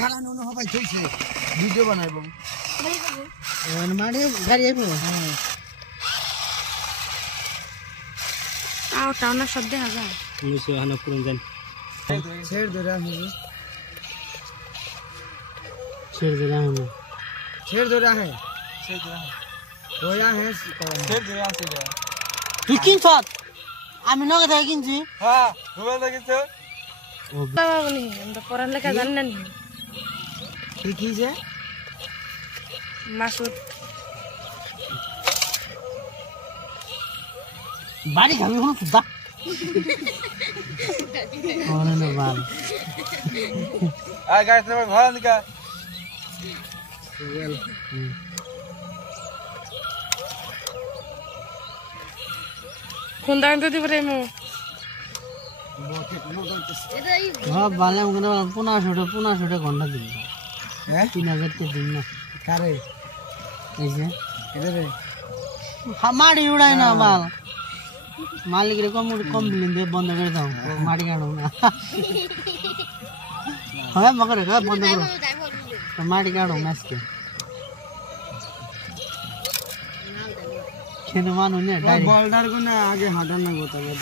খানা নুনো হবাই থইছে ভিডিও বানাইবো মানে গাড়ি আইবো আও টাউনের সব দেখা যায় নিচে হানা পুরন যান ছেড় দে রাহি ছেড়ে দে রাহি ছেড় দে রাহি ওয়া হে ছেড় দে রাহি তুই কিনছ আমি নগদ থেকে কিনছি হ্যাঁ মোবাইল দেখিছো বাবা বলি আমরা পড়ালেখা জানি না কি যে মাসুদ বাড়ি খাবি হলো সুদা ওরে না বাল আয় গাইস তোমার ঘর নিকা কোন দান তো দিবরে মু হ্যাঁ বালে মনে 1500 ঘন্টা দিন হ্যাঁ 3000 তে দিন না কারে এই যে এদারে মাটি উড়াই না বাল মালিক রে কমপ্লেন দে বন্ধ করে দাও মাটি কাটো না হ্যাঁ মগর রে বন্ধ করো তো মাটি কাটো আজকে কেন মানো না ডাইরেক্ট বলডার গো না আগে হাঁটার না গো তবে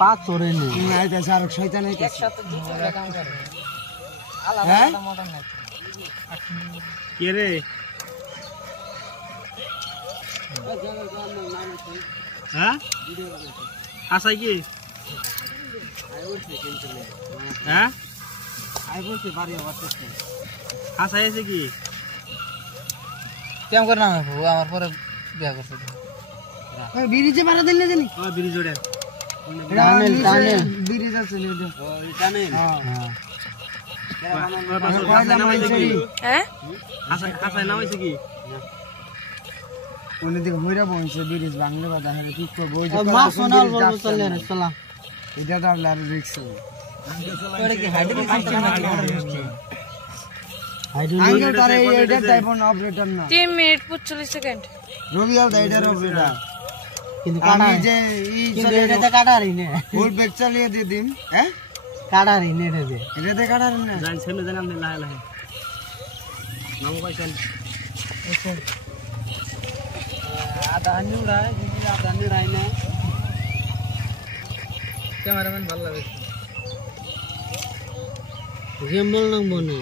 পাঁচ চোরে নেই আইতা সার শয়তান আইতা হ্যাঁ কে রে হ্যাঁ আসাই কি হ্যাঁ আই বলতে পারি বসে আসাই আছে কি কেমন করে নামে আমার পরে বিয়া করতে ব্রিজে মারা দিন না জানি ও ব্রিজ ওড়ে টানেল ব্রিজ আছে নি ওটা টানেল হ্যাঁ হ্যাঁ আসাই নামাইছে কি উনি দিকে হইরা বইছে ব্রিজ বাংলা বাদা হরে ঠিক তো বই যে মা সোনাল বলবো চলে রে চলা এটা তো লার রিক্স ওরে কি হাইড্রোলিক সিস্টেম নাকি আঙ্কেল তারে এটা টাইপ অন অপারেটর না 3 মিনিট 45 সেকেন্ড রবিয়াল দা এটার অপারেটর কিন্তু কাটা আমি যে কিন্তু এটাতে কাটারি নে ফুল ব্যাক চালিয়ে দিয়ে দিম হ্যাঁ কাটারি নে রে এটাতে কাটার না জান সেমে জান আমি লাহে লাহে নাম কইছেন আদা নিউড়া যদি আদা নিউড়াই না ক্যামেরাম্যান ভালো লাগে গেমবল নাম বনে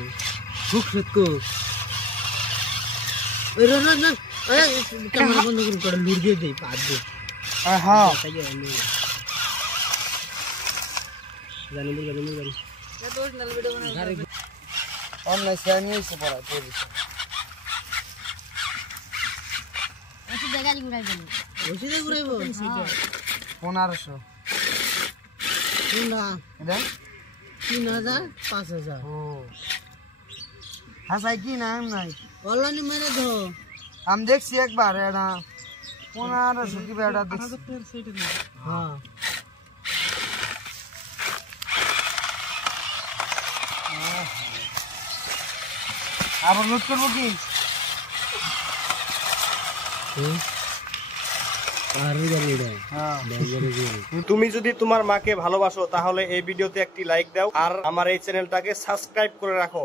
খুব সত্যি ওই রে না আরে ক্যামেরা বন্ধ করে লুড় দিয়ে দেই পাদ দে হ্যাঁ জানি অন্য সাইনি এসে পড়া পড়িস ওষুধ ঘুরাইবো 1500 কোনটা এটা 3000 5000 ও হাসাই কি না নাই অনলাইনে মেরে দো আমি দেখছি একবার এটা 1500 কি বেটা দেখছি হ্যাঁ আবার লুট করবো কি তুমি যদি তোমার মাকে ভালোবাসো তাহলে এই ভিডিওতে একটি লাইক দাও আর আমার এই চ্যানেলটাকে সাবস্ক্রাইব করে রাখো।